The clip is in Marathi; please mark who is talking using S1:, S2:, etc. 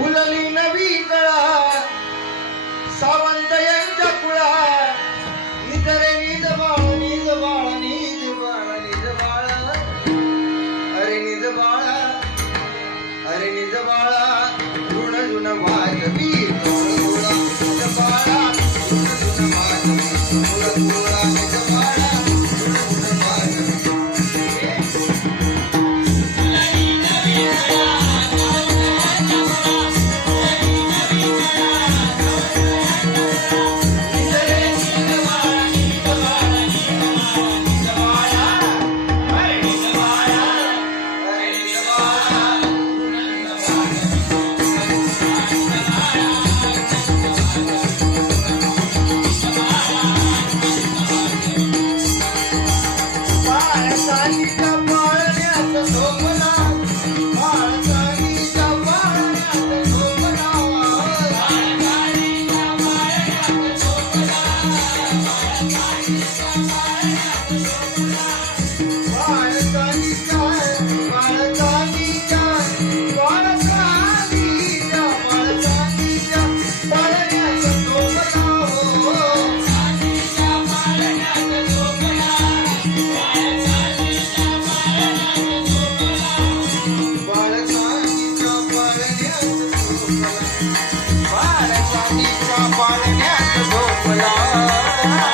S1: फुलली नवी कळा सावंत यांच्या कुळा 回来。